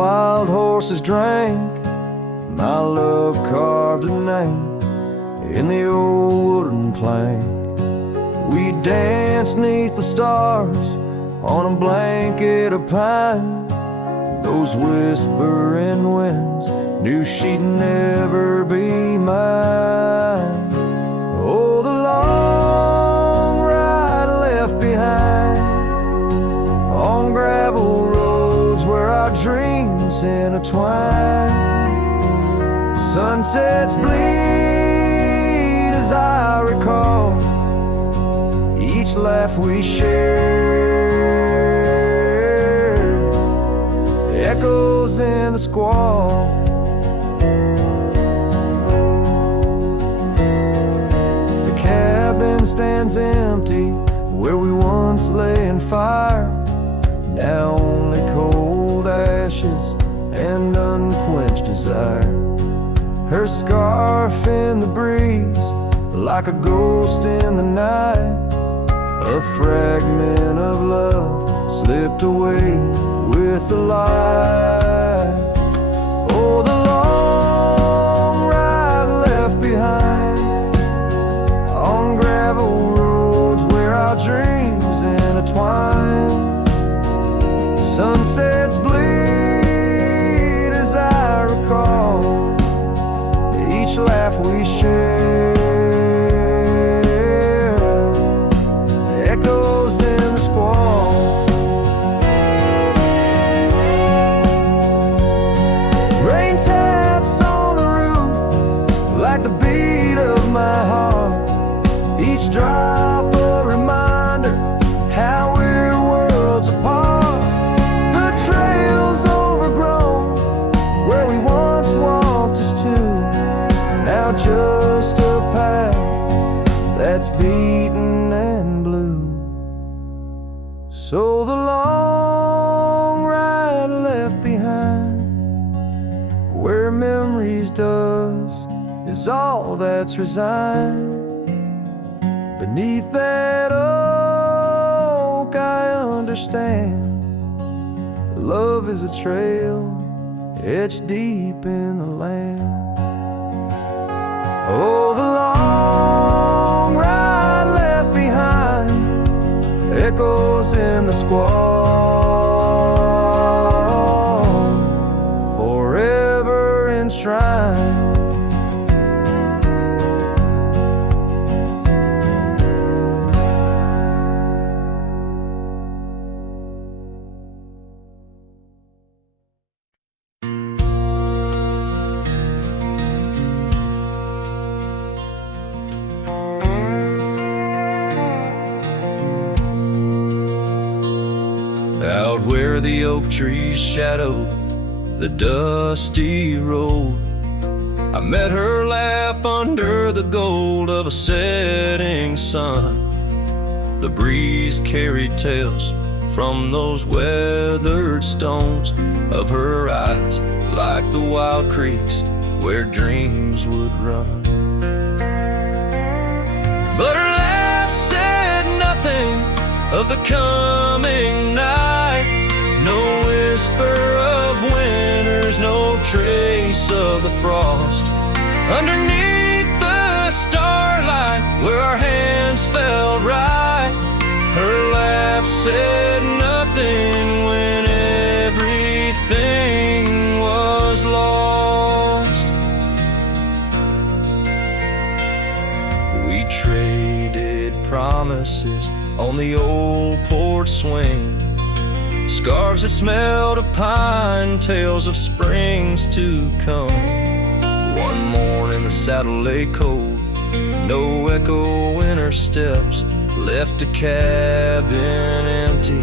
wild horses drank, my love carved a name in the old wooden plank. We danced 'neath the stars on a blanket of pine. Those whispering winds knew she'd never be mine. Oh, the long ride left behind on gravel roads where our dreams intertwine. Sunsets bleed as I recall each laugh we shared, echoes in the squall. The cabin stands empty where we once lay in fire, now only cold ashes and unquenched desire. Her scarf in the breeze, like a ghost in the night, a fragment of love slipped away with the light. Oh, the long ride left behind on gravel roads where our dreams intertwine. Sunsets bleed as I recall each laugh we share, echoes in the squall. Rain taps on the roof like the beat of my heart, each drop a reminder how we're worlds apart. The trail's overgrown where we once walked as two, now just a path that's beaten and blue. So the long ride left behind where memory's dust is all that's resigned. Beneath that oak I understand love is a trail etched deep in the land. Oh, the long ride left behind, echoes in the squall, forever enshrined. Out where the oak trees shadow the dusty road, I met her laugh under the gold of a setting sun. The breeze carried tales from those weathered stones of her eyes, like the wild creeks where dreams would run. But her laugh said nothing of the coming night, no whisper of winters, no trace of the frost. Underneath the starlight where our hands felt right, her laugh said nothing when everything was lost. We traded promises on the old porch swing, scarves that smelled of pine, tales of springs to come. One morning the saddle lay cold, no echo in her steps, left a cabin empty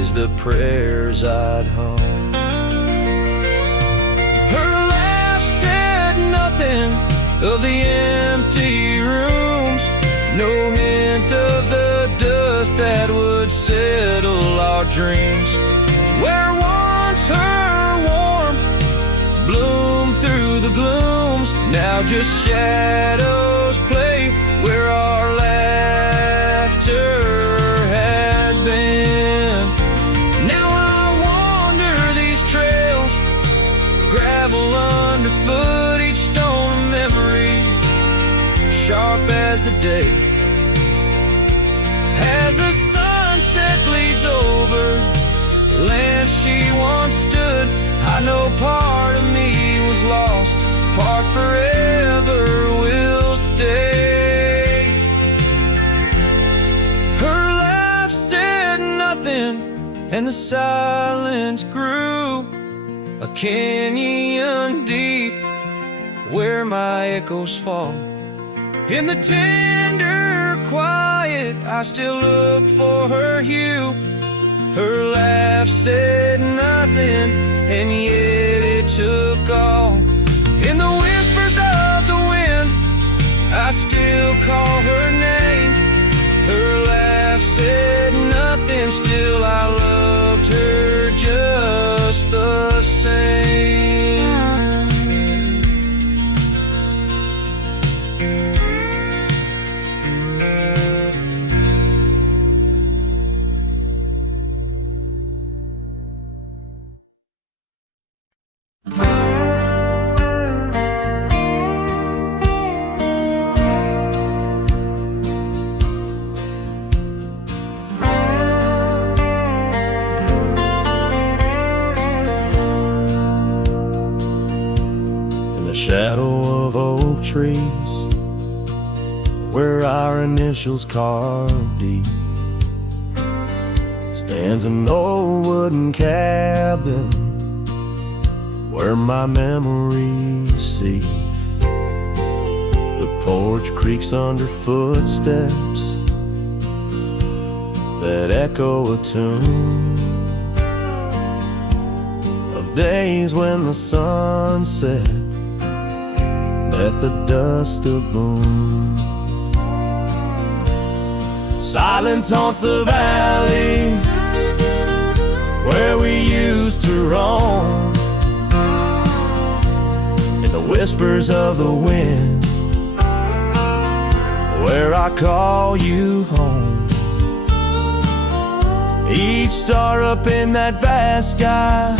as the prayers I'd hung. Her laugh said nothing of the empty rooms, no hint of the dust that would settle our dreams. Where once her warmth bloomed through the glooms, now just shadows play where our laughter had been. Now I wander these trails gravel underfoot, each stone a memory, sharp as the day. As the sunset bleeds over land she once stood, I know part of me was lost, part forever will stay. Her laugh said nothing, and the silence grew, a canyon deep where my echoes fall. In the tender quiet, I still look for her hue. Her laugh said nothing, and yet it took all. In the whispers of the wind, I still call her name. Her laugh said nothing, still I loved her just the same. Shadow of oak trees, where our initials carved deep, stands an old wooden cabin where my memories see. The porch creaks under footsteps that echo a tune of days when the sun set at the dust of moon. Silence haunts the valleys where we used to roam, in the whispers of the wind where I call you home. Each star up in that vast sky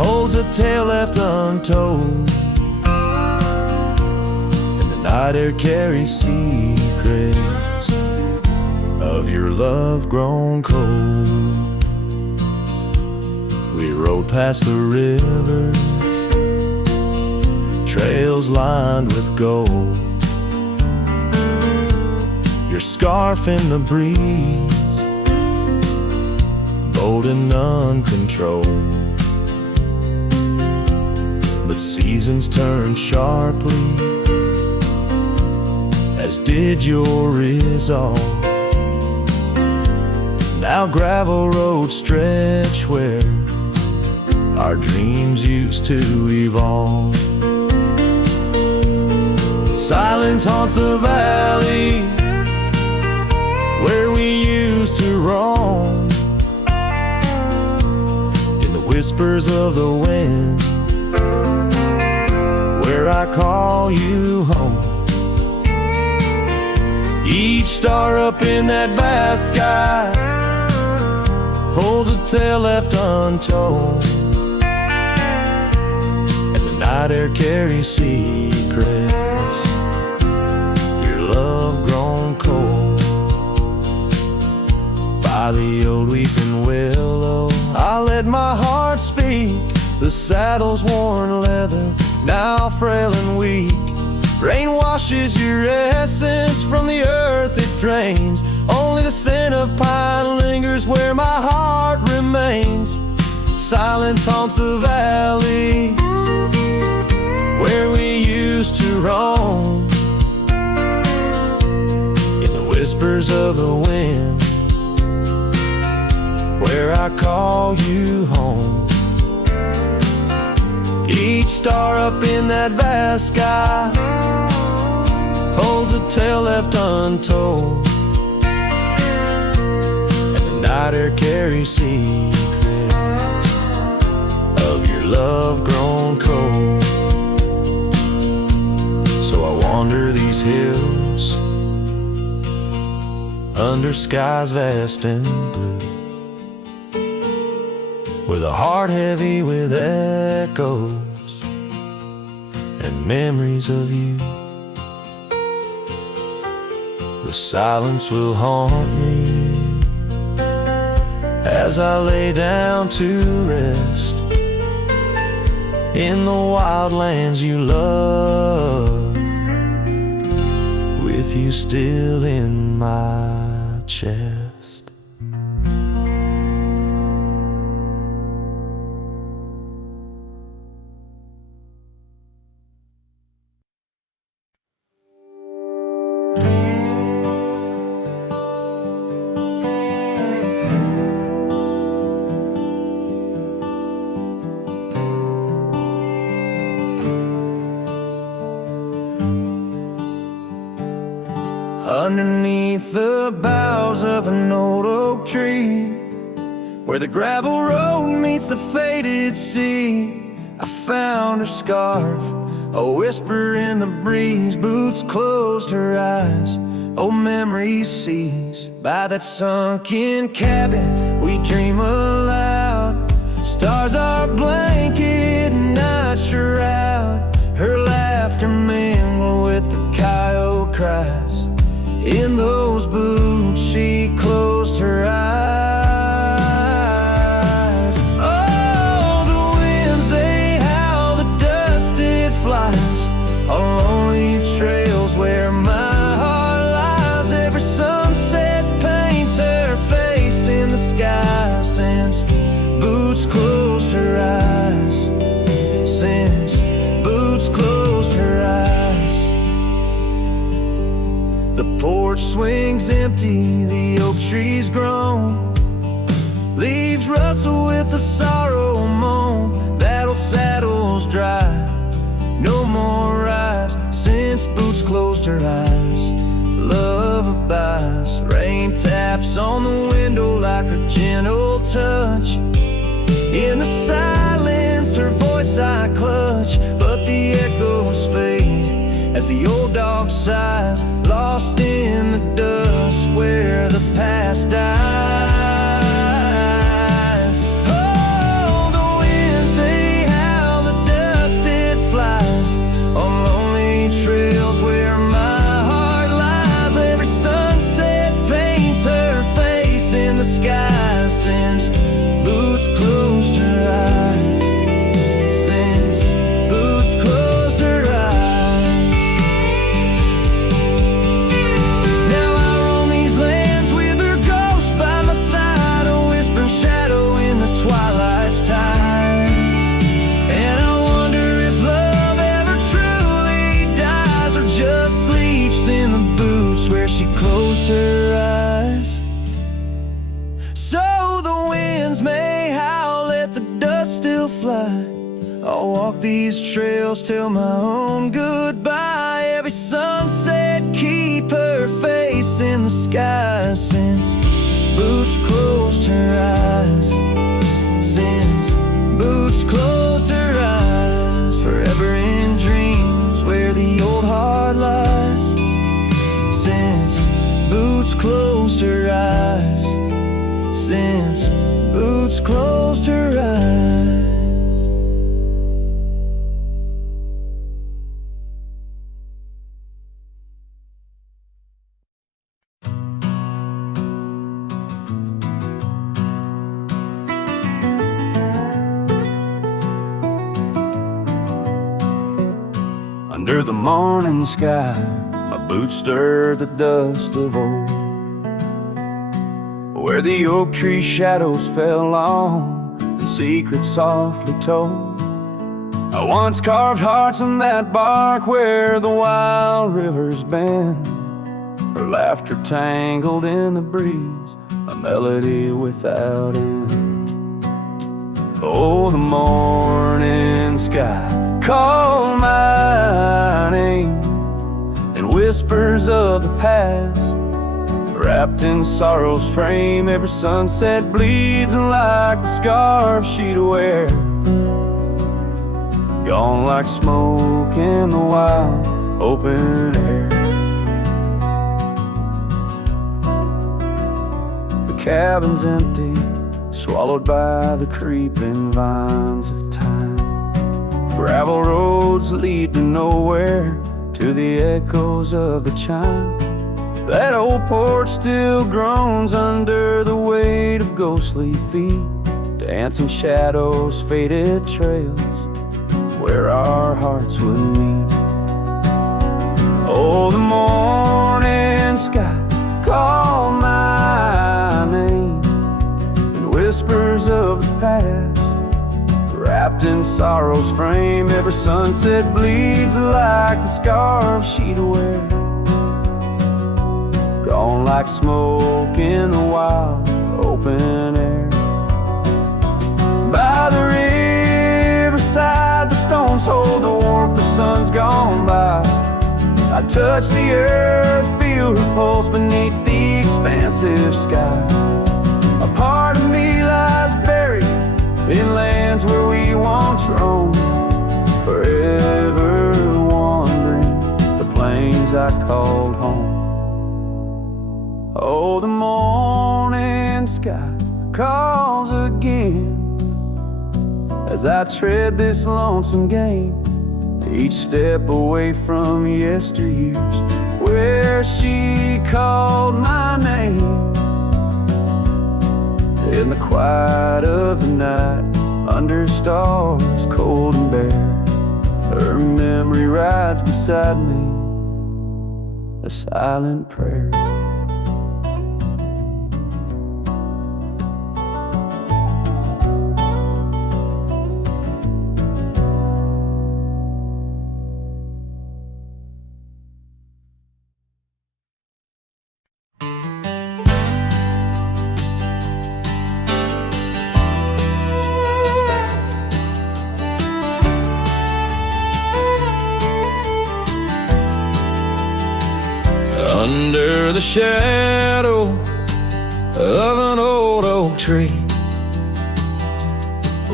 holds a tale left untold. Night air carries secrets of your love grown cold. We rode past the rivers, trails lined with gold. Your scarf in the breeze, bold and uncontrolled. But seasons turn sharply, as did your resolve. Now gravel roads stretch where our dreams used to evolve. Silence haunts the valley where we used to roam, in the whispers of the wind where I call you home. Each star up in that vast sky holds a tale left untold, and the night air carries secrets, your love grown cold. By the old weeping willow, I let my heart speak. The saddle's worn leather, now frail and weak. Rain washes your essence from the earth it drains. Only the scent of pine lingers where my heart remains. Silence haunts the valleys where we used to roam, in the whispers of the wind where I call you home. Each star up in that vast sky holds a tale left untold, and the night air carries secrets of your love grown cold. So I wander these hills under skies vast and blue, with a heart heavy with echoes and memories of you. The silence will haunt me as I lay down to rest in the wild lands you love, with you still in my chest. Underneath the boughs of an old oak tree, where the gravel road meets the faded sea, I found her scarf, a whisper in the breeze. Boots closed her eyes, old memories seize. By that sunken cabin we dream aloud, stars are blanket and night shroud. Her laughter mingle with the coyote cries. In those boots she closed her eyes. Oh, the winds they howl, the dust it flies on lonely trails where my heart lies. Every sunset paints her face in the sky since boots closed her eyes. Since boots closed her eyes. The porch swings empty, the oak tree's grown, leaves rustle with the sorrow moan. That old saddle's dry, no more rides since boots closed her eyes. Love abides, rain taps on the window like her gentle touch. In the silence her voice I clutch, but the echoes fade as the old dog sighs, lost in the dust where the past dies. Oh, the winds they howl, the dust it flies on lonely trails where my heart lies. Every sunset paints her face in the sky since boots closed her eyes. Since boots closed her eyes. Shadow in the twilight's tide, and I wonder if love ever truly dies or just sleeps in the boots where she closed her eyes. So the winds may howl, let the dust still fly. I'll walk these trails till my own goodbye. Every sunset keep her face in the sky since boots closed her eyes. Since boots closed her eyes. Forever in dreams where the old heart lies. Since boots closed her eyes. Since boots closed her eyes. Under the morning sky, my boots stir the dust of old, where the oak tree shadows fell on and secrets softly told. I once carved hearts in that bark where the wild rivers bend. Her laughter tangled in the breeze, a melody without end. Oh, the morning sky called my name in whispers of the past, wrapped in sorrow's frame. Every sunset bleeds like the scarf she'd wear, gone like smoke in the wild open air. The cabin's empty, swallowed by the creeping vines of time. Gravel roads lead to nowhere, to the echoes of the chime. That old porch still groans under the weight of ghostly feet, dancing shadows, faded trails where our hearts would meet. Oh, the morning sky called my name, and whispers of the past, wrapped in sorrow's frame. Every sunset bleeds like the scarf she'd wear, gone like smoke in the wild open air. By the riverside, the stones hold the warmth, the sun's gone by. I touch the earth, feel her pulse beneath the expansive sky. A part of me lies buried in lands where we once roamed, forever wandering the plains I called home. Oh, the morning sky calls again as I tread this lonesome game, each step away from yesteryears where she called my name. In the quiet of the night, under stars cold and bare, her memory rides beside me, a silent prayer. Under the shadow of an old oak tree,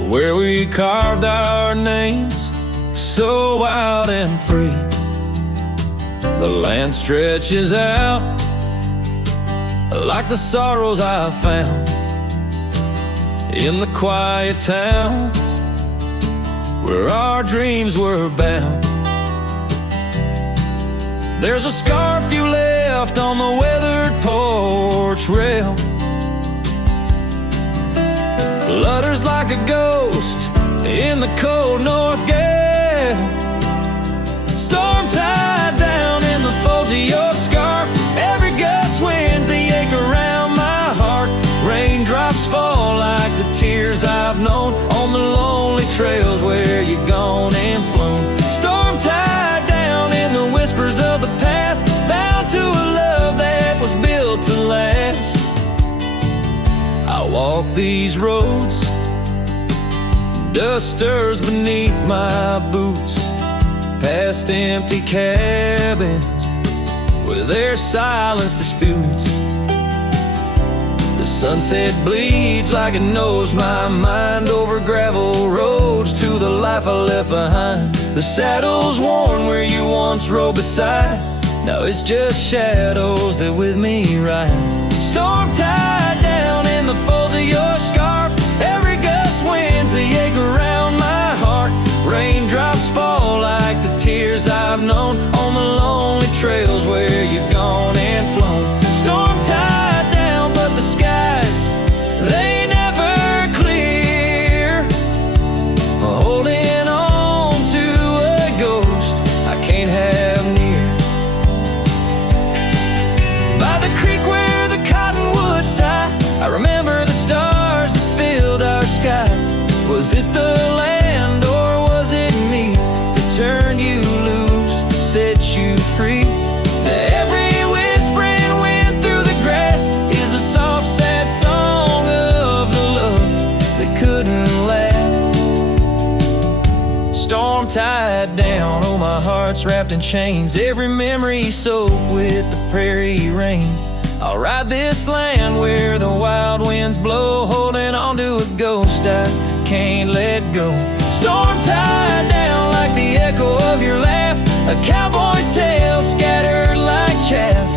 where we carved our names so wild and free, the land stretches out like the sorrows I found in the quiet towns where our dreams were bound. There's a scarf you left on the weathered porch rail, flutters like a ghost in the cold north gale. Storm tied down in the folds of your scarf, every gust winds the ache around my heart. Raindrops fall like the tears I've known on the lonely trails where you've gone and flown. Storm tied down in the whispers of the past, bound to a love that was built to last. I walk these roads, dust stirs beneath my boots, past empty cabins with their silence disputes. The sunset bleeds like it knows my mind over gravel roads to the life I left behind. The saddle's worn where you once rode beside, now it's just shadows that with me ride. Storm tied down in the folds of your scarf, every gust winds the ache around my heart. Raindrops fall like the tears I've known on the lonely trails where you've gone and flown. Storm tied down, but the skies, they never clear. Holding on to a ghost I can't have near. By the creek where the cottonwoods sigh, I remember the stars that filled our sky. Was it the land or was it me that turned you loose, set you free? Every whispering wind through the grass is a soft, sad song of the love that couldn't last. Storm tied down, oh my heart's wrapped in chains, every memory soaked with the prairie rains. I'll ride this land where the wild winds blow, holding on to a ghost I can't let go. Storm tied down like the echo of your laugh, a cowboy's tale scattered like chaff.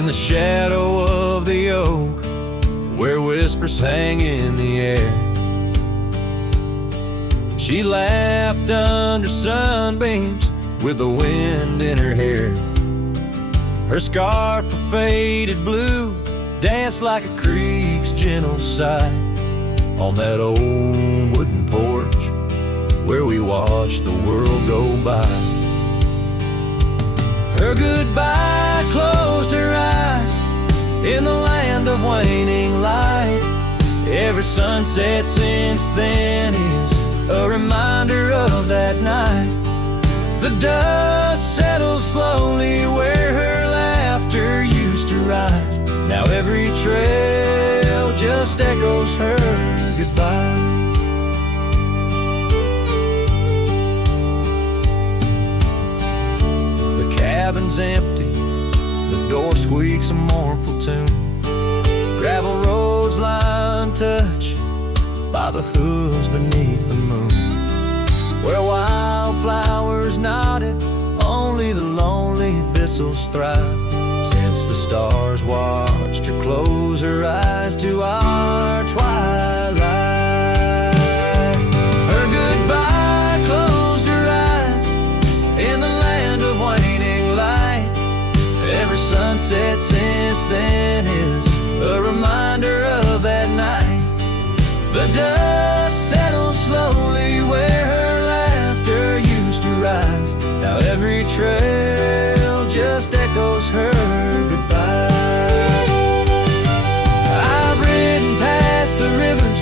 in the shadow of the oak, where whispers hang in the air. She laughed under sunbeams with the wind in her hair. Her scarf of faded blue danced like a creek's gentle sigh on that old wooden porch where we watched the world go by. Her goodbye closed her eyes in the land of waning light. Every sunset since then is a reminder of that night. The dust settles slowly where her laughter used to rise. Now every trail just echoes her goodbye. The cabin's empty, the door squeaks a mournful tune. Gravel roads lie untouched by the hooves beneath the moon. Where wildflowers nodded, only the lonely thistles thrive. Since the stars watched her close her eyes to our twilight. Her goodbye closed her eyes in the land of waning light. Every sunset since then is a reminder of that night. The dust settles slowly where her laughter used to rise. Now every trail just echoes her goodbye. I've ridden past the rivers,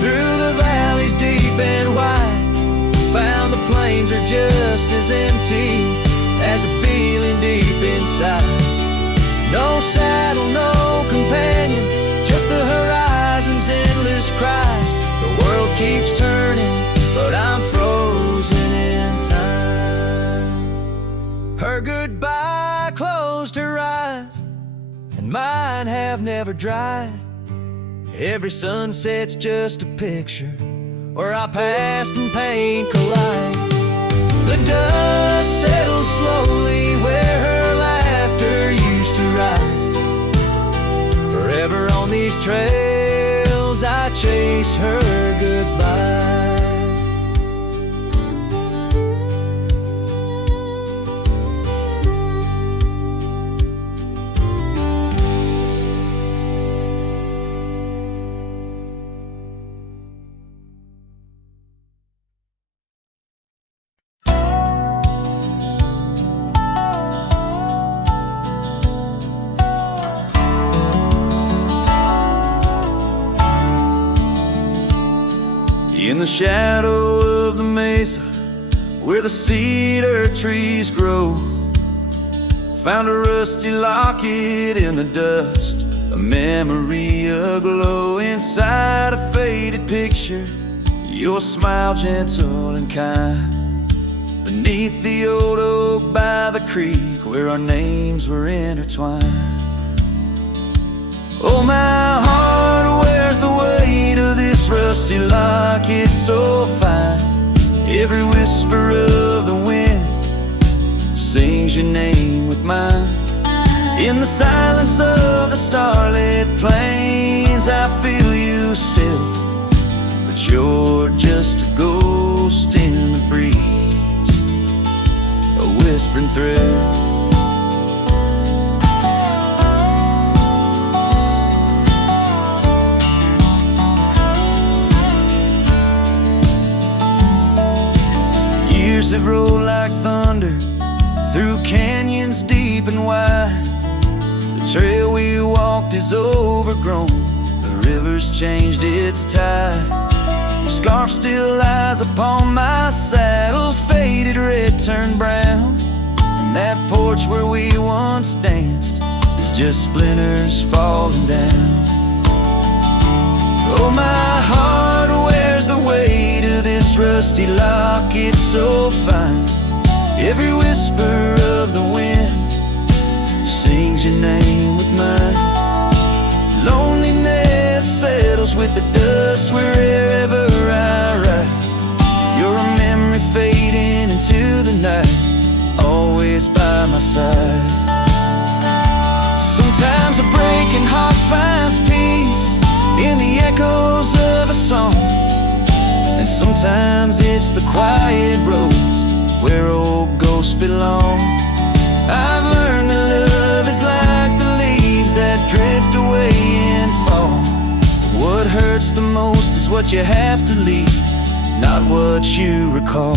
through the valleys deep and wide, found the plains are just as empty as a feeling deep inside. No saddle, no companion, just the horizon's endless cries. The world keeps turning, but I'm frozen in time. Her goodbye closed her eyes, and mine have never dried. Every sunset's just a picture where our past and pain collide. The dust settles slowly where her laughter used to rise. Forever on these trails I chase her goodbye. In the shadow of the mesa, where the cedar trees grow, found a rusty locket in the dust, a memory aglow. Inside a faded picture, your smile gentle and kind. Beneath the old oak by the creek, where our names were intertwined. Oh, my heart wears the weight of this rusty locket so fine. Every whisper of the wind sings your name with mine. In the silence of the starlit plains, I feel you still, but you're just a ghost in the breeze, a whispering thrill. Years have rolled like thunder through canyons deep and wide. The trail we walked is overgrown, the river's changed its tide. Your scarf still lies upon my saddle's faded red turned brown. And that porch where we once danced is just splinters falling down. Oh, my heart wears the weight of this rusty locket so fine. Every whisper of the wind sings your name with mine. Loneliness settles with the dust wherever I ride. You're a memory fading into the night, always by my side. So broken heart finds peace in the echoes of a song. And sometimes it's the quiet roads where old ghosts belong. I've learned that love is like the leaves that drift away and fall. What hurts the most is what you have to leave, not what you recall.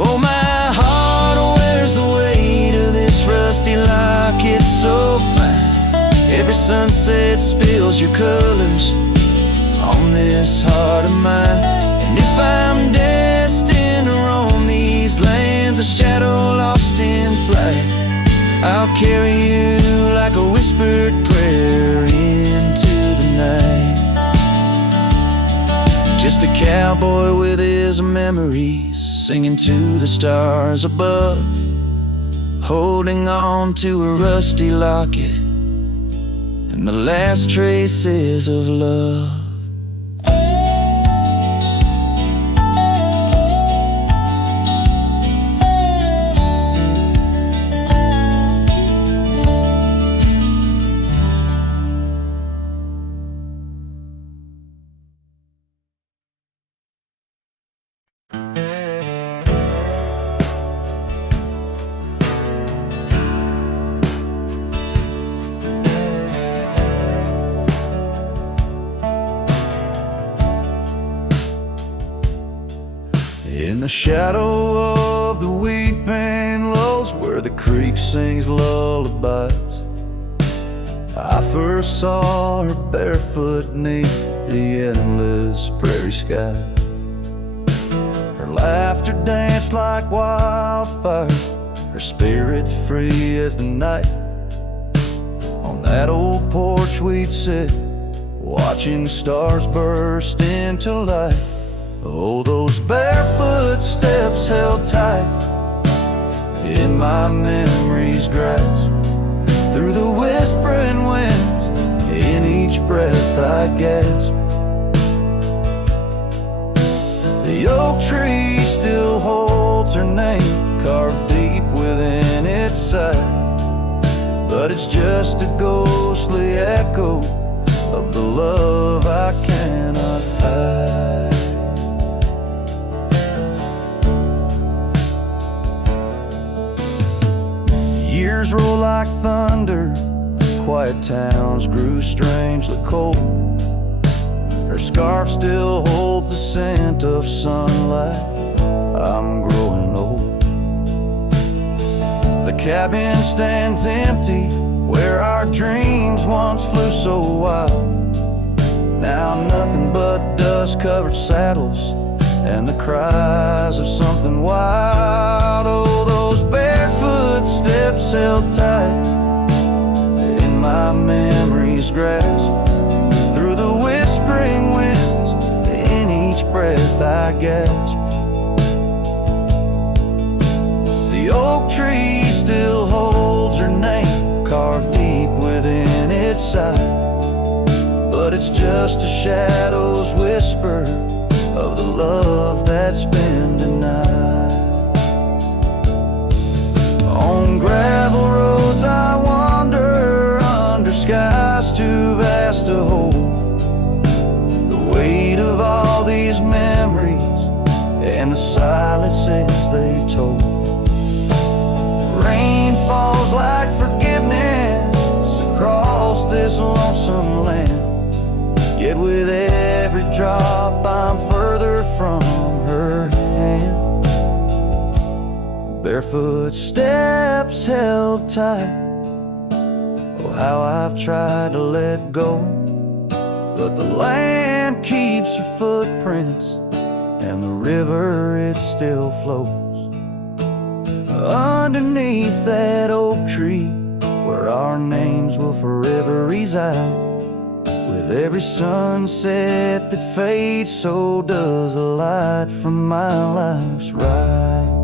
Oh, my heart wears the weight of this rusty locket so fine. Every sunset spills your colors on this heart of mine. And if I'm destined to roam these lands, a shadow lost in flight, I'll carry you like a whispered prayer into the night. Just a cowboy with his memories, singing to the stars above, holding on to a rusty locket and the last traces of love. In the shadow of the weeping willows, where the creek sings lullabies, I first saw her barefoot neath the endless prairie sky. Her laughter danced like wildfire, her spirit free as the night. On that old porch we'd sit, watching stars burst into light. Oh, those barefoot steps held tight in my memory's grasp. Through the whispering winds, in each breath I gasp. The oak tree still holds her name, carved deep within its side. But it's just a ghostly echo of the love I cannot hide. Years roll like thunder, quiet towns grew strangely cold. Her scarf still holds the scent of sunlight, I'm growing old. The cabin stands empty, where our dreams once flew so wild. Now nothing but dust-covered saddles and the cries of something wild. Oh, those barefoot steps held tight in my memory's grasp. Through the whispering winds, in each breath I gasp. The oak tree still holds her name, carved deep within its side. But it's just a shadow's whisper of the love that's been denied. On gravel roads I wander, under skies too vast to hold. The weight of all these memories and the silences they've told. Rain falls like forgiveness across this lonesome land. Yet with every drop I'm further from her hand. Barefoot steps held tight, oh how I've tried to let go. But the land keeps her footprints, and the river it still flows. Underneath that oak tree, where our names will forever reside. With every sunset that fades, so does the light from my life's ride.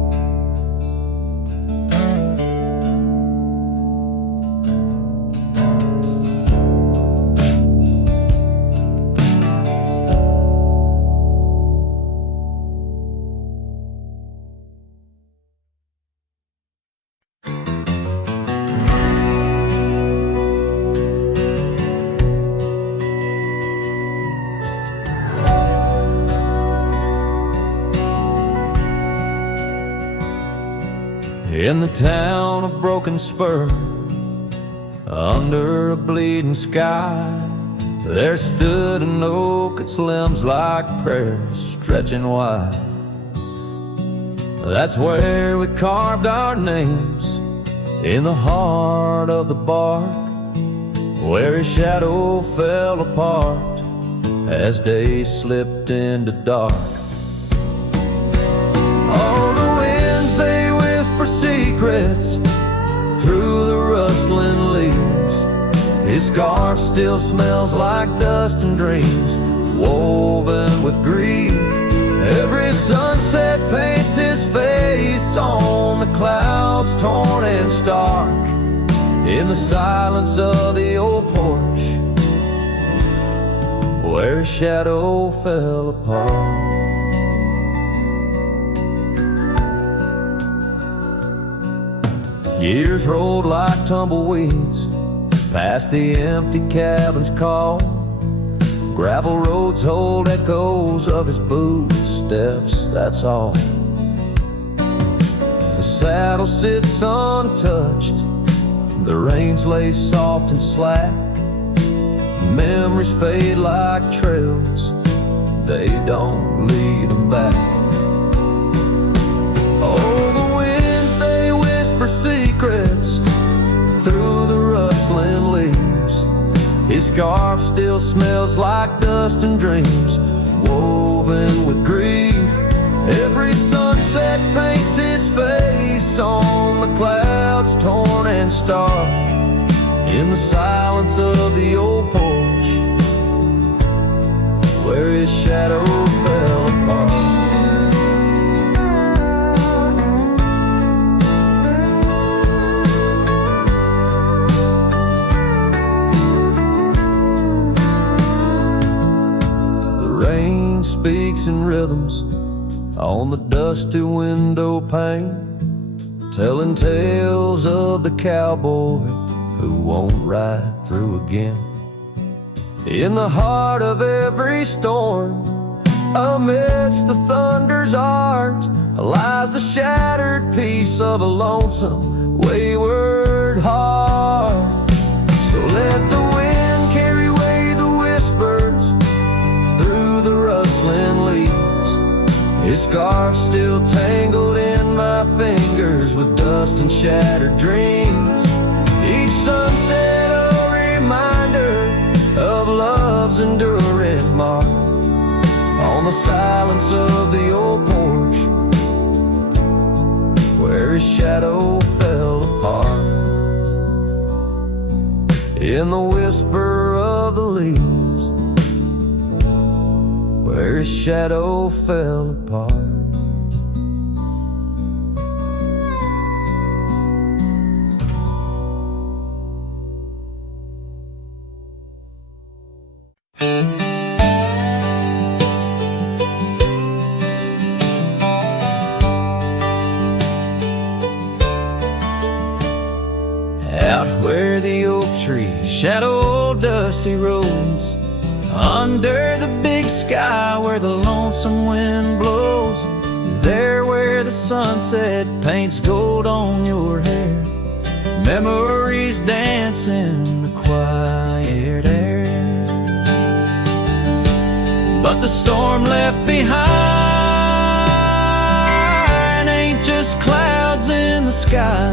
In the town of Broken Spur, under a bleeding sky, there stood an oak, its limbs like prayers stretching wide. That's where we carved our names, in the heart of the bark, where his shadow fell apart as day slipped into dark. Oh, the winds, they whisper secrets through the rustling leaves. His scarf still smells like dust and dreams, woven with grief. Every sunset paints his face on the clouds, torn and stark. In the silence of the old porch, where his shadow fell apart. Years rolled like tumbleweeds past the empty cabin's call. Gravel roads hold echoes of his footsteps, that's all. The saddle sits untouched, the reins lay soft and slack. Memories fade like trails, they don't lead them back. Oh, the winds, they whisper secrets through the rustling leaves. His scarf still smells like dust and dreams, woven with grief. Every sunset paints his face on the clouds, torn and stark. In the silence of the old porch, where his shadow fell apart. Speaks in rhythms on the dusty window pane, telling tales of the cowboy who won't ride through again. In the heart of every storm, amidst the thunder's art, lies the shattered piece of a lonesome, wayward heart. So let the wind carry away the whispers through the rustling leaves. His scarf still tangled in my fingers with dust and shattered dreams. Each sunset a reminder of love's enduring mark on the silence of the old porch, where his shadow fell apart. In the whisper of the leaves, where his shadow fell apart. Out where the oak trees shadow dusty roads, under the big sky where the lonesome wind blows, there where the sunset paints gold on your hair, memories dance in the quiet air. But the storm left behind ain't just clouds in the sky,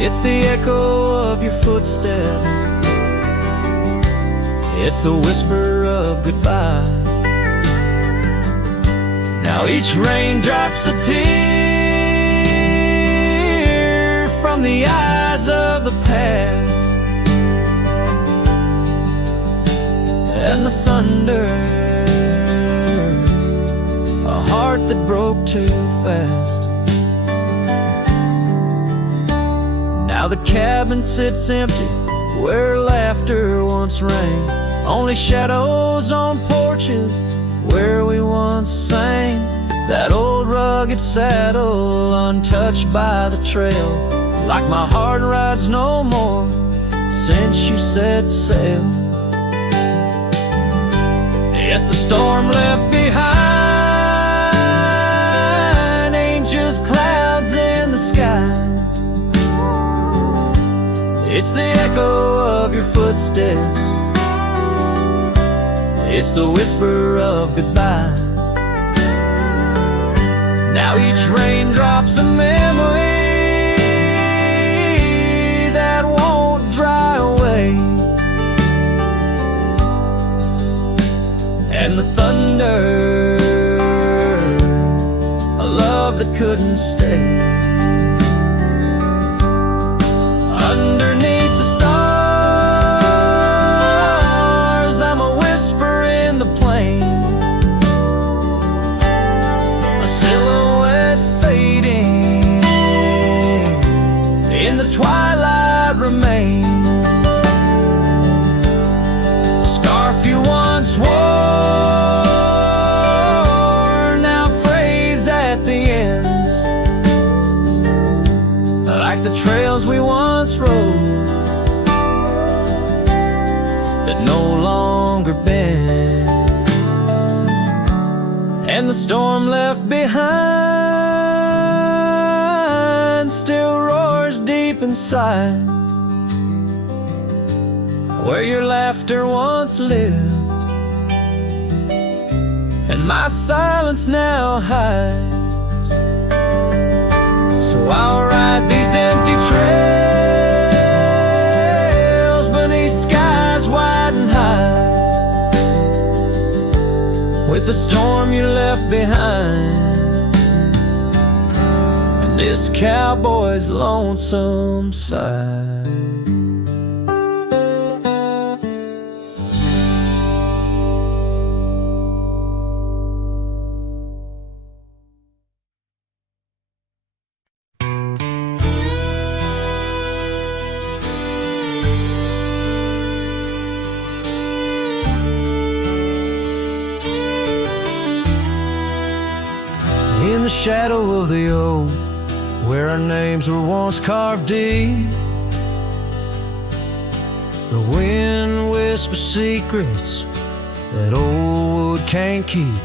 it's the echo of your footsteps, it's the whisper of goodbye. Now each raindrop's a tear from the eyes of the past, and the thunder, a heart that broke too fast. Now the cabin sits empty where laughter once rang, only shadows on porches where we once sang. That old rugged saddle untouched by the trail, like my heart rides no more since you set sail. Yes, the storm left behind ain't just clouds It's the echo of your footsteps. It's the whisper of goodbye. Now each raindrop's a memory that won't dry away. And the thunder, a love that couldn't stay. Underneath the stars, I'm a whisper in the plain, a silhouette fading in the twilight remains. A scarf you once wore, now frays at the ends, like the trails we once rode that no longer bend. And the storm left behind still roars deep inside, where your laughter once lived and my silence now hides. So I'll ride these empty trails beneath skies wide and high, with the storm you left behind and this cowboy's lonesome side. In the shadow of the oak, where our names were once carved deep, the wind whispers secrets that old wood can't keep.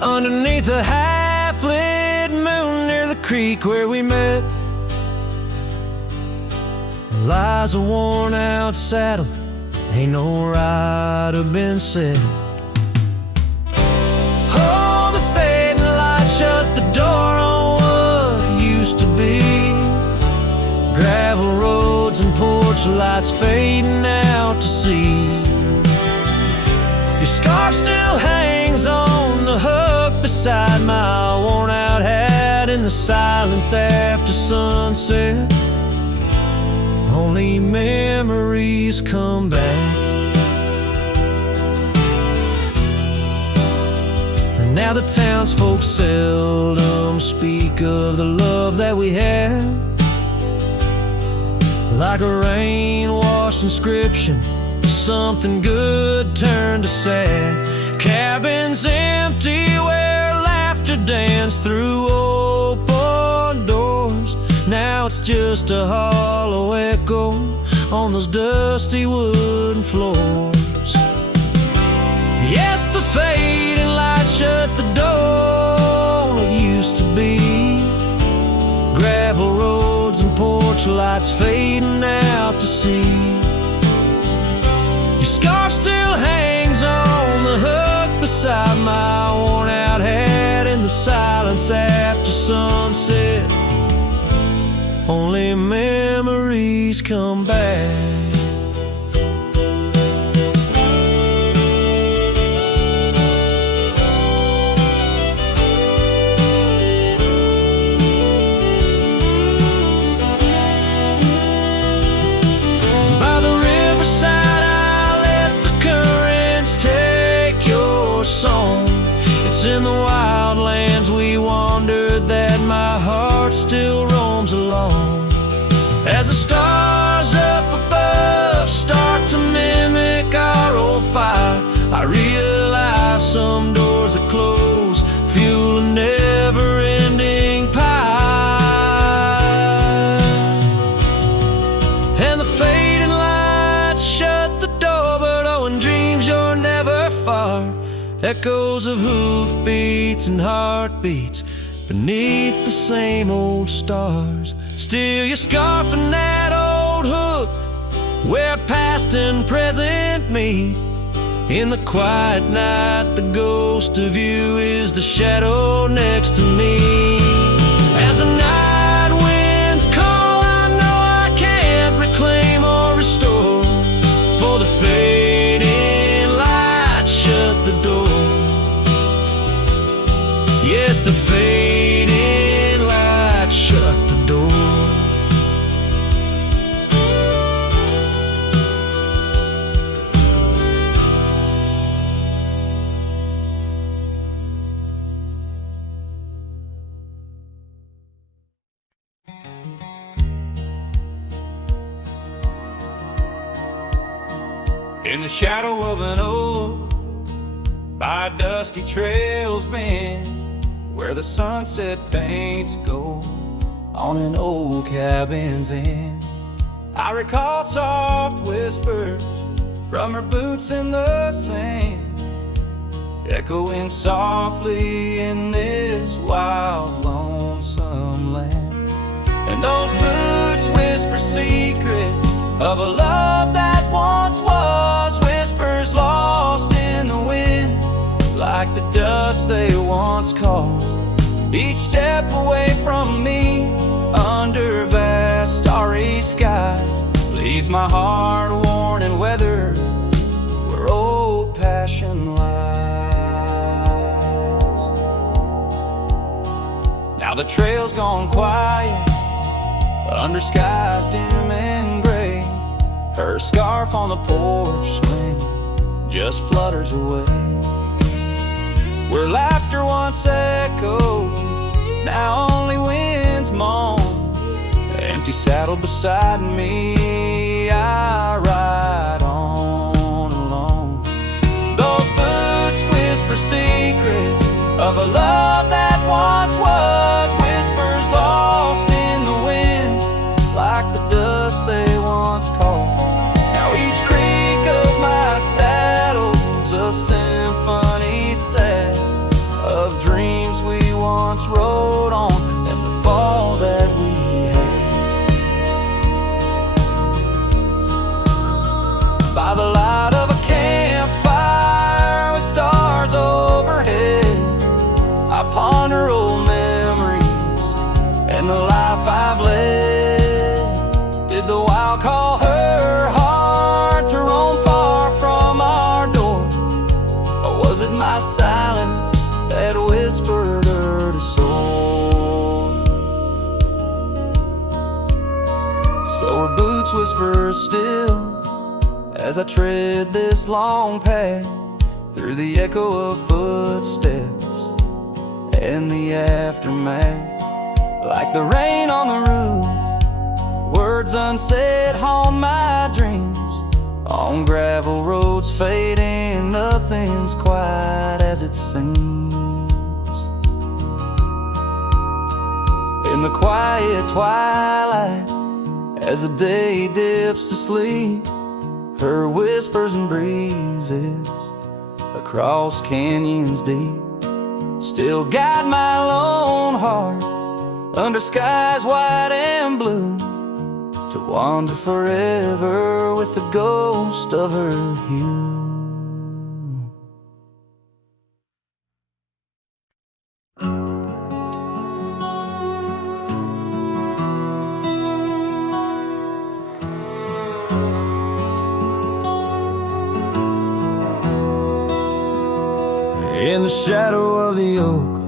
Underneath a half-lit moon near the creek where we met, lies a worn-out saddle, ain't no rider been set. Shut the door on what used to be. Gravel roads and porch lights fading out to sea. Your scarf still hangs on the hook beside my worn out hat in the silence after sunset. Only memories come back. Now the townsfolk seldom speak of the love that we had. Like a rain-washed inscription, something good turned to sad. Cabins empty where laughter danced through open doors. Now it's just a hollow echo on those dusty wooden floors. Yes, the fading light shut the door it used to be. Gravel roads and porch lights fading out to sea. Your scarf still hangs on the hook beside my worn out hat in the silence after sunset. Only memories come back. It's in the wildlands we wandered that my heart still roams along. As the stars up above start to mimic our old fire, I realize some doors that close fuel a never-ending pie. And the fading lights shut the door, but oh, in dreams you're never far. Echoes of hoofbeats and heartbeats beneath the same old stars. Still your scarf and that old hook where past and present meet. In the quiet night, the ghost of you is the shadow next to me. As the night winds call, I know I can't reclaim or restore. For the fading light shut the door. Yes, the fading light shut the door. In the shadow of an oak, by dusty trails bend, where the sunset paints gold on an old cabin's end, I recall soft whispers from her boots in the sand, echoing softly in this wild, lonesome land. And those boots whisper secrets of a love that once was, whispers lost in the wind, like the dust they once caused. Each step away from me, under vast starry skies, leaves my heart worn and weathered, where old passion lies. Now the trail's gone quiet, under skies dim and gray. Her scarf on the porch swing just flutters away. Where laughter once echoed, now only winds moan. Empty saddle beside me, I ride on alone. Those boots whisper secrets of a love that once was, whispers lost in the wind, like the dust they once caused. Now each creak of my saddle's a symphony set of dreams we once rode on, and the fall that we had. By the light of a campfire with stars overhead, I ponder old memories and the life I've led. Did the wild call her heart to roam far from our door, or was it my silence that whispered her to soar? So her boots whisper still as I tread this long path through the echo of footsteps and the aftermath. Like the rain on the roof, words unsaid haunt my dreams. On gravel roads fading, nothing's quite as it seems. In the quiet twilight, as the day dips to sleep, her whispers and breezes across canyons deep still guide my lone heart under skies white and blue, to wander forever with the ghost of her hue. In the shadow of the oak,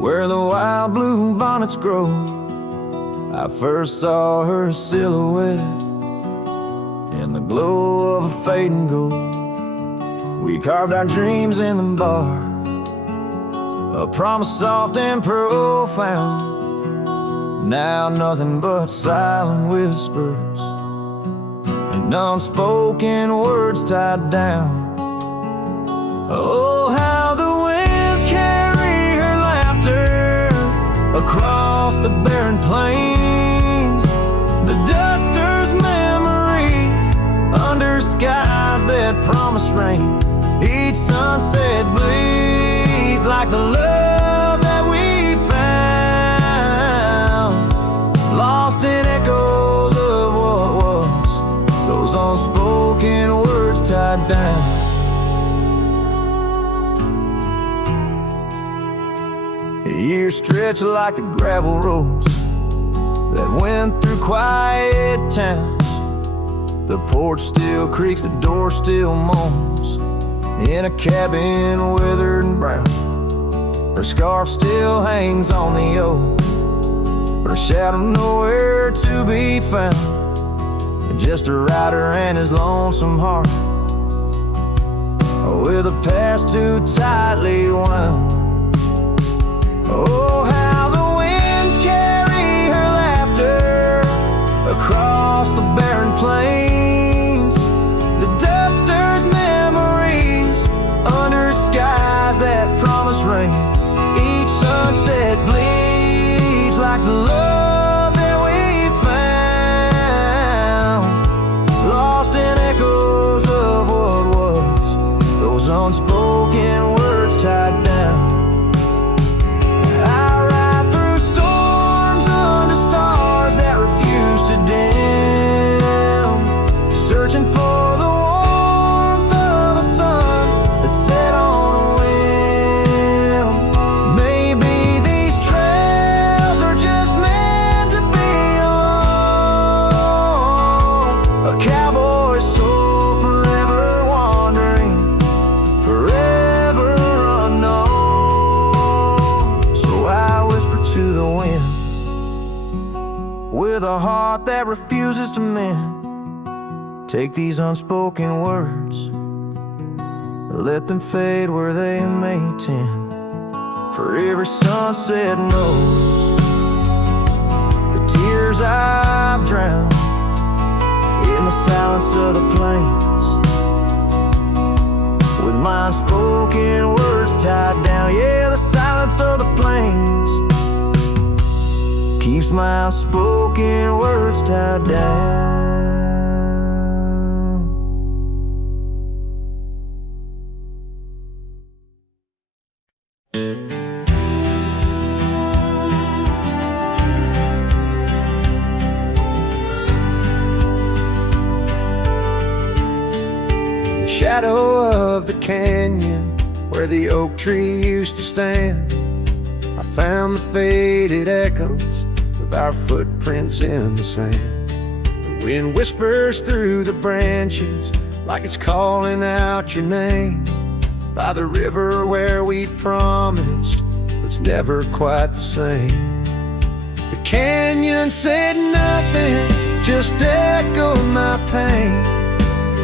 where the wild blue bonnets grow, I first saw her silhouette in the glow of a fading gold. We carved our dreams in the bar, a promise soft and profound. Now nothing but silent whispers and unspoken words tied down. Oh, how the winds carry her laughter across the barren plains, the duster's memories under skies that promise rain. Each sunset bleeds like the love that we found, lost in echoes of what was, tied down. Years stretch like the gravel roads that went through quiet towns. The porch still creaks, the door still moans. In a cabin withered and brown, her scarf still hangs on the oak, her shadow nowhere to be found. Just a rider and his lonesome heart, with a past too tightly wound. Oh, how the winds carry her laughter across the barren plains. The dusters' memories under skies that promise rain. Each sunset bleeds like the love that we found, lost in echoes of what was, those unspoken words tied down. With a heart that refuses to mend, take these unspoken words, let them fade where they may tend. For every sunset knows the tears I've drowned in the silence of the plains, with my unspoken words tied down. Yeah, the silence of the plains keeps my unspoken words tied down. In the shadow of the canyon where the oak tree used to stand, I found the faded echoes of our footprints in the sand. The wind whispers through the branches like it's calling out your name. By the river where we promised, but it's never quite the same. The canyon said nothing, just echoed my pain.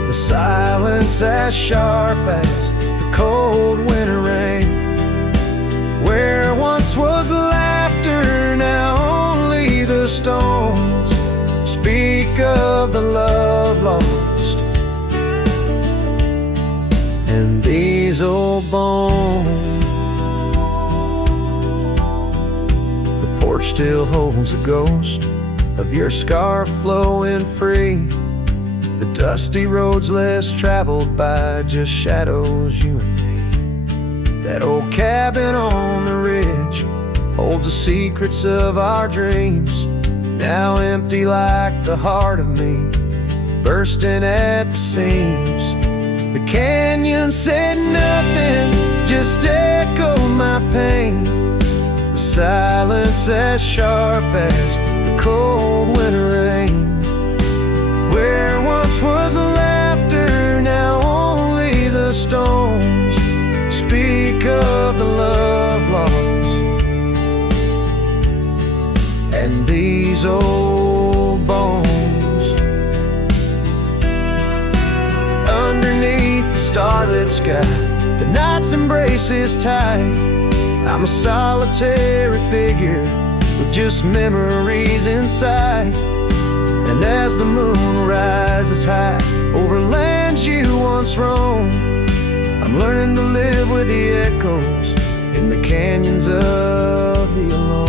The silence as sharp as the cold winter rain. Where once was laughter, now only the stones speak of the love lost. And these old bones, the porch still holds a ghost of your scarf flowing free. The dusty roads less traveled by, just shadows, you and me. That old cabin on the ridge holds the secrets of our dreams, now empty like the heart of me, bursting at the seams. The canyon said nothing, just echoed my pain. The silence as sharp as the cold winter rain. Where once was laughter, now only the stones speak of the love lost. And these old bones, underneath the starlit sky, the night's embrace is tight. I'm a solitary figure with just memories inside. And as the moon rises high over lands you once roamed, I'm learning to live with the echoes in the canyons of the alone.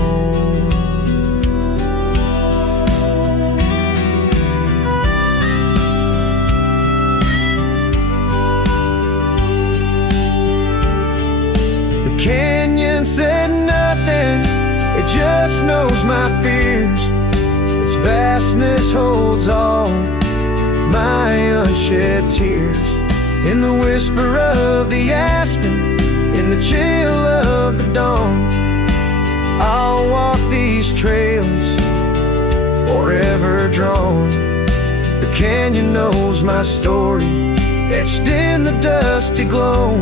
The canyon said nothing, it just knows my fears. Its vastness holds all my unshed tears. in the whisper of the aspen, in the chill of the dawn. I'll walk these trails forever drawn. The canyon knows my story, etched in the dusty glow.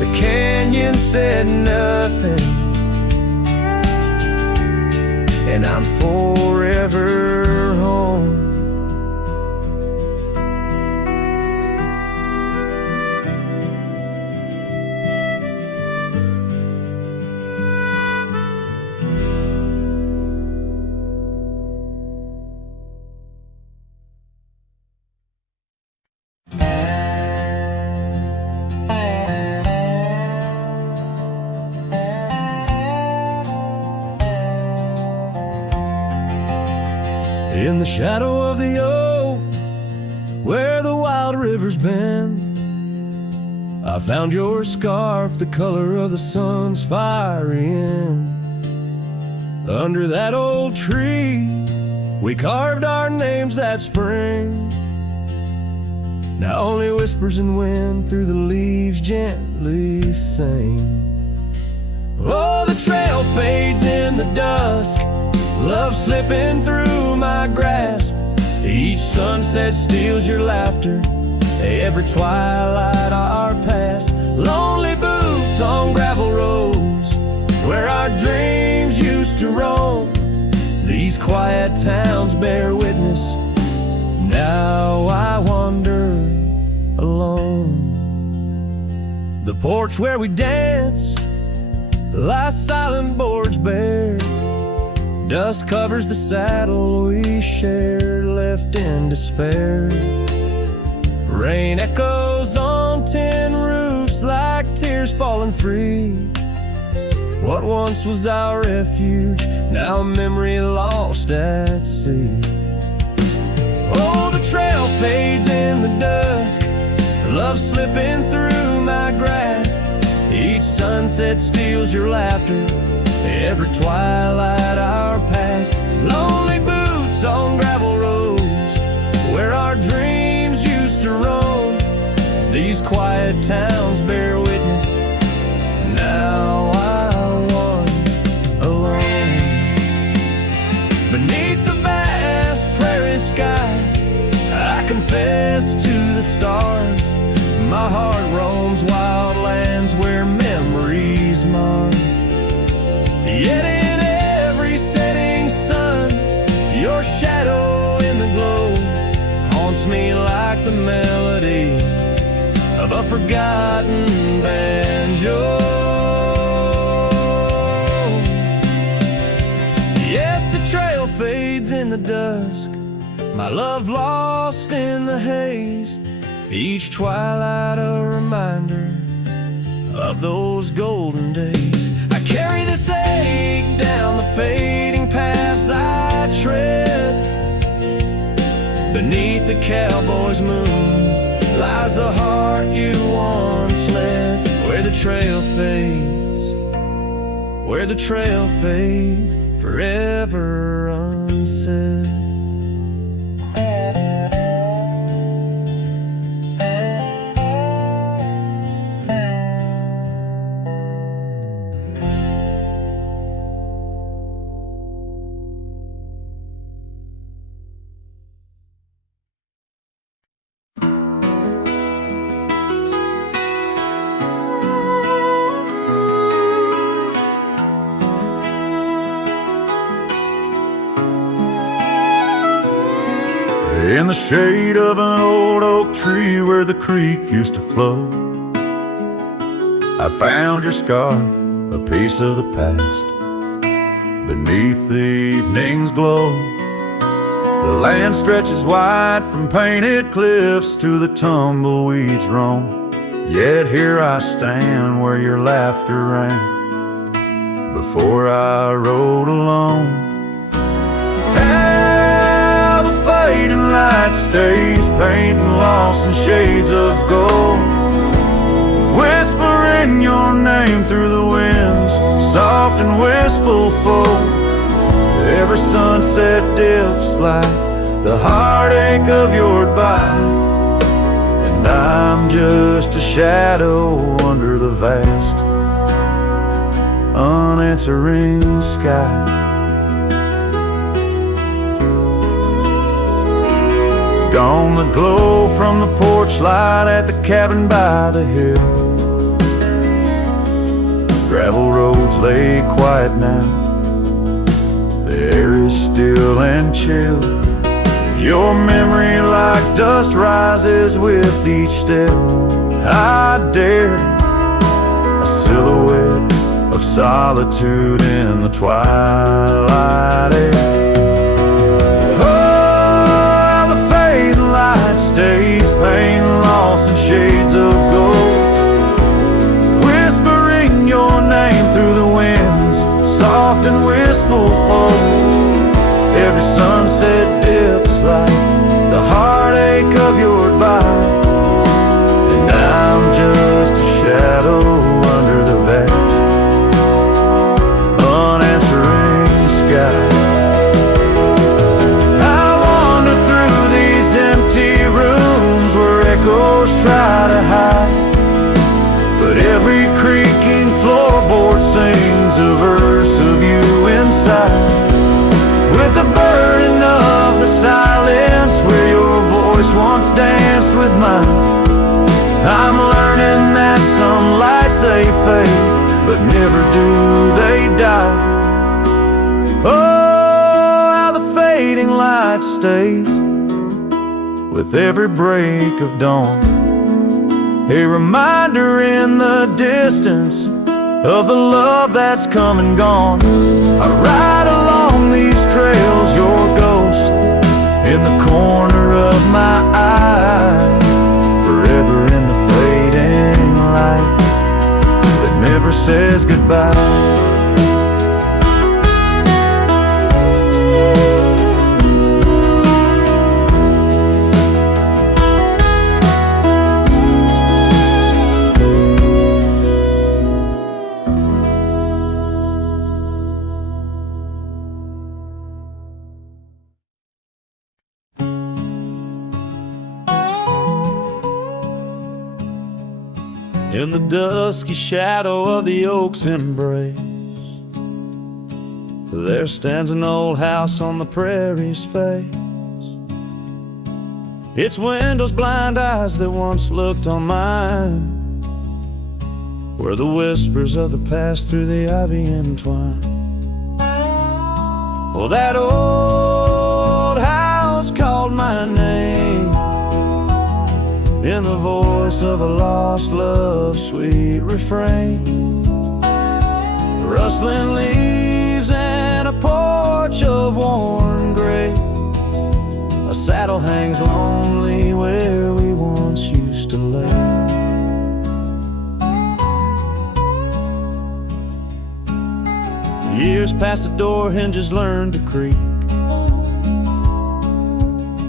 The canyon said nothing, and I'm forever home. In the shadow of the oak, where the wild river's been, I found your scarf, the color of the sun's fiery end. Under that old tree, we carved our names that spring. Now only whispers and wind through the leaves gently sing. Oh, the trail fades in the dusk, love slipping through my grasp. Each sunset steals your laughter, every twilight our past. Lonely boots on gravel roads, where our dreams used to roam. These quiet towns bear witness, now I wander alone. The porch where we dance lies silent, boards bare. Dust covers the saddle we shared, left in despair. Rain echoes on tin roofs like tears falling free. What once was our refuge, now a memory lost at sea. Oh, the trail fades in the dusk, love slipping through my grasp. Each sunset steals your laughter, every twilight our past. Lonely boots on gravel roads, where our dreams used to roam. These quiet towns bear witness, now I wander alone. Beneath the vast prairie sky, I confess to the stars. My heart roams wild lands where memories mar. Yet in every setting sun, your shadow in the glow haunts me like the melody of a forgotten banjo. Yes, the trail fades in the dusk, my love lost in the haze. Each twilight a reminder of those golden days. I carry this ache down the fading paths I tread. Beneath the cowboy's moon lies the heart you once led. Where the trail fades, where the trail fades, forever unsaid. In the shade of an old oak tree where the creek used to flow, I found your scarf, a piece of the past. Beneath the evening's glow, the land stretches wide from painted cliffs to the tumbleweeds roam. Yet here I stand where your laughter rang before I rode alone. Fading light stays painting lost in shades of gold, whispering your name through the wind's soft and wistful fold. Every sunset dips like the heartache of your goodbye, and I'm I'm just a shadow under the vast, unanswering sky. Gone the glow from the porch light at the cabin by the hill. Gravel roads lay quiet now, the air is still and chill. Your memory like dust rises with each step. I dare a silhouette of solitude in the twilight air. Oh, the fading light stays, pain, loss, and shades of gold, whispering your name through the winds, soft and wistful fold. Every sunset dips like the heartache of your goodbye, and I'm just a shadow under the vast, unanswering sky. I wander through these empty rooms where echoes try to hide, but every creaking floorboard sings a verse of you inside. With the burden of the silence where your voice once danced with mine, I'm learning that some lights they fade, but never do they die. Oh, how the fading light stays with every break of dawn, a reminder in the distance of the love that's come and gone. I ride along these trails, your ghost in the corner of my eye, forever in the fading light that never says goodbye. In the dusky shadow of the oak's embrace, there stands an old house on the prairie's face. Its windows blind eyes that once looked on mine, where the whispers of the past through the ivy entwine. Well, that old house called my name in the voice of a lost love's sweet refrain. Rustling leaves and a porch of worn gray, a saddle hangs lonely where we once used to lay. Years past the door hinges learned to creak,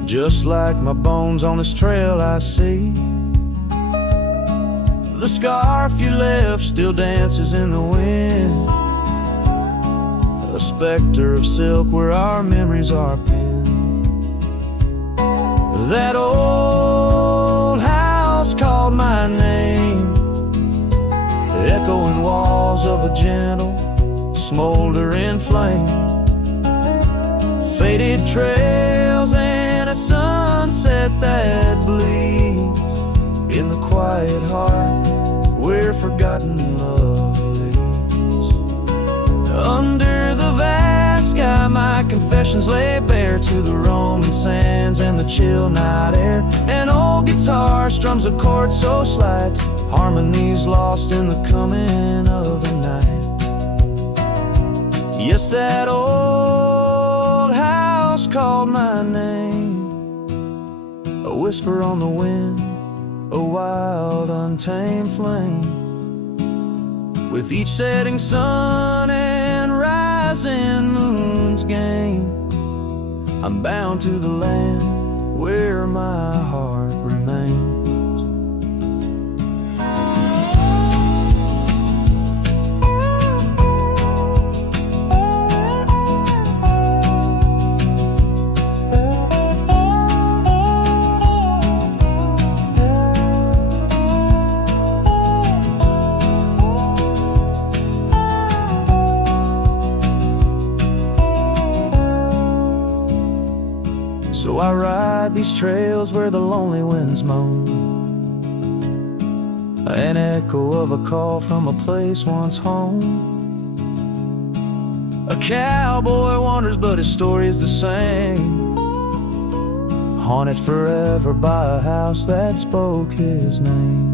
just like my bones on this trail I see. The scarf you left still dances in the wind, a specter of silk where our memories are pinned. That old house called my name, echoing walls of a gentle, smoldering flame. Faded trails and a sunset that bleeds in the quiet heart where forgotten love lives. Under the vast sky my confessions lay bare to the roaming sands and the chill night air. An old guitar strums a chord so slight, harmonies lost in the coming of the night. Yes, that old house called my name, a whisper on the wind, a wild untamed flame. With each setting sun and rising moon's game, I'm bound to the land where my heart remains. trails where the lonely winds moan, an echo of a call from a place once home. A cowboy wanders, but his story's the same, haunted forever by a house that spoke his name.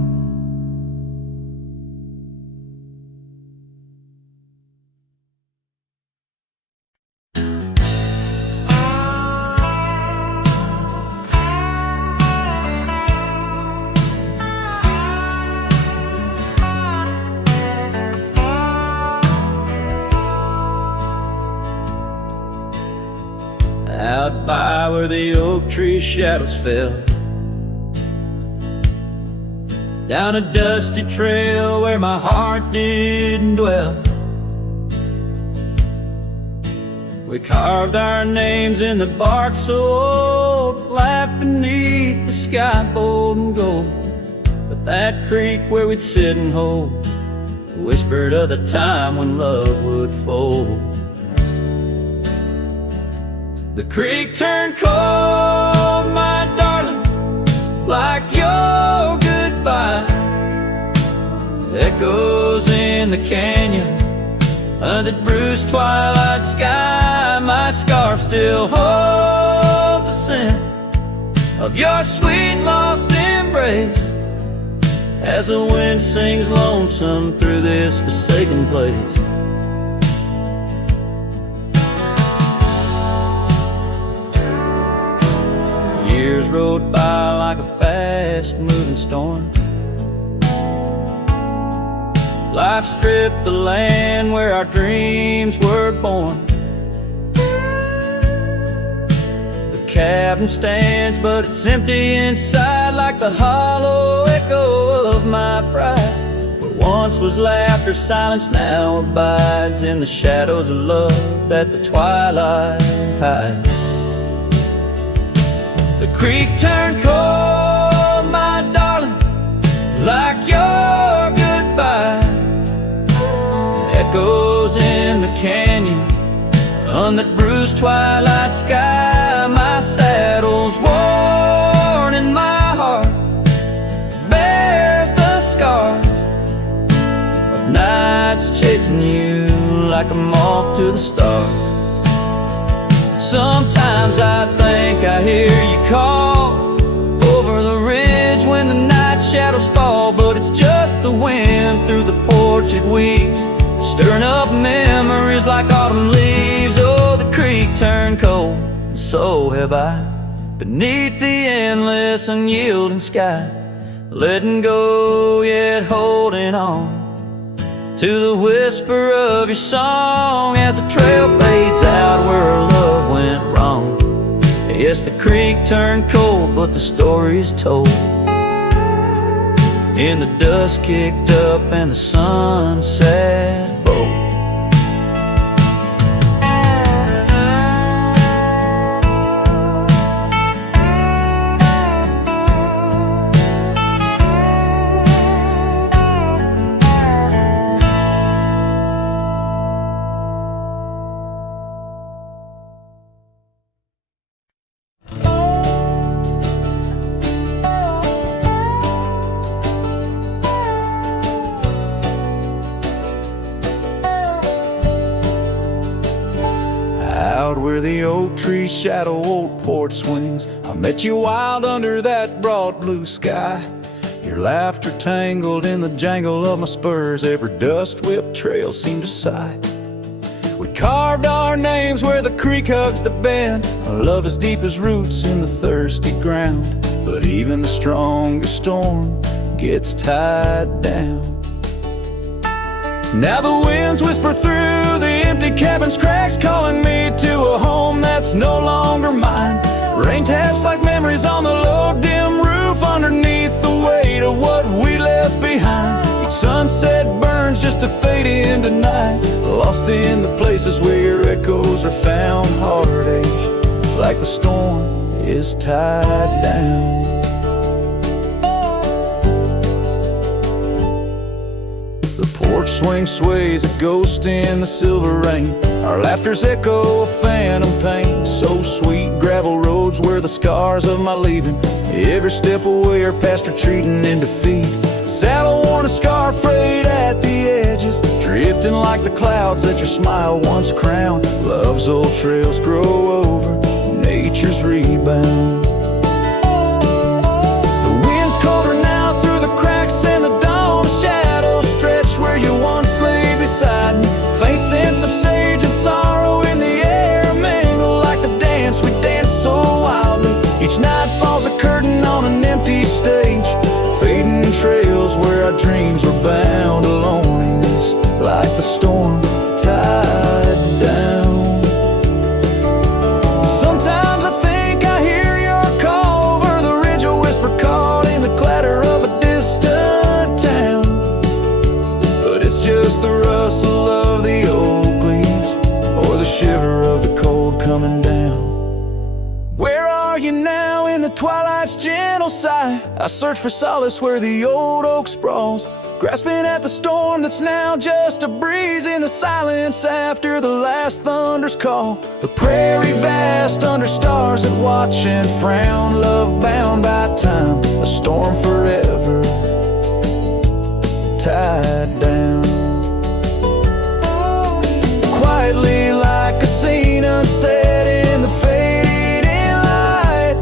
Out by where the oak tree shadows fell, down a dusty trail where my heart didn't dwell, we carved our names in the bark so old, laughed beneath the sky bold and gold. But that creek where we'd sit and hold whispered of the time when love would fold. The creek turned cold, my darling, like your goodbye. Echoes in the canyon of that bruised twilight sky. My scarf still holds the scent of your sweet lost embrace as the wind sings lonesome through this forsaken place. Years rode by like a fast-moving storm. Life stripped the land where our dreams were born. The cabin stands, but it's empty inside, like the hollow echo of my pride. What once was laughter, silence now abides in the shadows of love that the twilight hides. The creek turned cold, my darling, like your goodbye. Echoes in the canyon on that bruised twilight sky. My saddle's worn and my heart bears the scars of nights chasing you like a moth to the stars. Sometimes I think I hear you call over the ridge when the night shadows fall, but it's just the wind through the porch it weaves, stirring up memories like autumn leaves. Oh, the creek turned cold, and so have I, beneath the endless unyielding sky, letting go yet holding on to the whisper of your song as the trail fades out where our love went wrong. Yes, the creek turned cold, but the story's told in the dust kicked up and the sunset bold. Where the oak tree shadow old porch swings, I met you wild under that broad blue sky. Your laughter tangled in the jangle of my spurs, every dust-whipped trail seemed to sigh. We carved our names where the creek hugs the bend, our love as deep as roots in the thirsty ground. But even the strongest storm gets tied down. Now the winds whisper through the empty cabin's cracks, calling me to a home that's no longer mine. Rain taps like memories on the low dim roof, underneath the weight of what we left behind. Each sunset burns just to fade into night, lost in the places where your echoes are found. Heartache, like the storm is tied down. The porch swing sways a ghost in the silver rain. Our laughter's echo a phantom pain. So sweet, gravel roads were the scars of my leaving. Every step away or past retreating in defeat. Saddle worn, a scar frayed at the edges, drifting like the clouds that your smile once crowned. Love's old trails grow over nature's rebound. The wind's colder now through the cracks in the dawn. Shadows stretch where you once lay beside me. Faint sense of sage and sorrow in the air mingle like the dance we danced so wildly. Each night falls a curtain on an empty stage, fading trails where our dreams were bound to loneliness, like the storm tied down. Sometimes I think I hear your call over the ridge, a whisper caught in the clatter of a distant town. But it's just the rustle of the oak leaves, or the shiver of the cold coming down. Where are you now in the twilight's gentle sigh? I search for solace where the old oak sprawls, grasping at the storm that's now just a breeze in the silence after the last thunder's call. The prairie vast under stars that watch and frown, love bound by time, a storm forever tied down. Quietly like a scene unset in the fading light,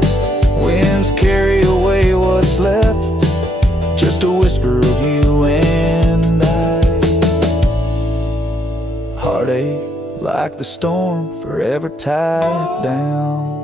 winds carry away what's left, just a whisper of you and I. Heartache like the storm forever tied down.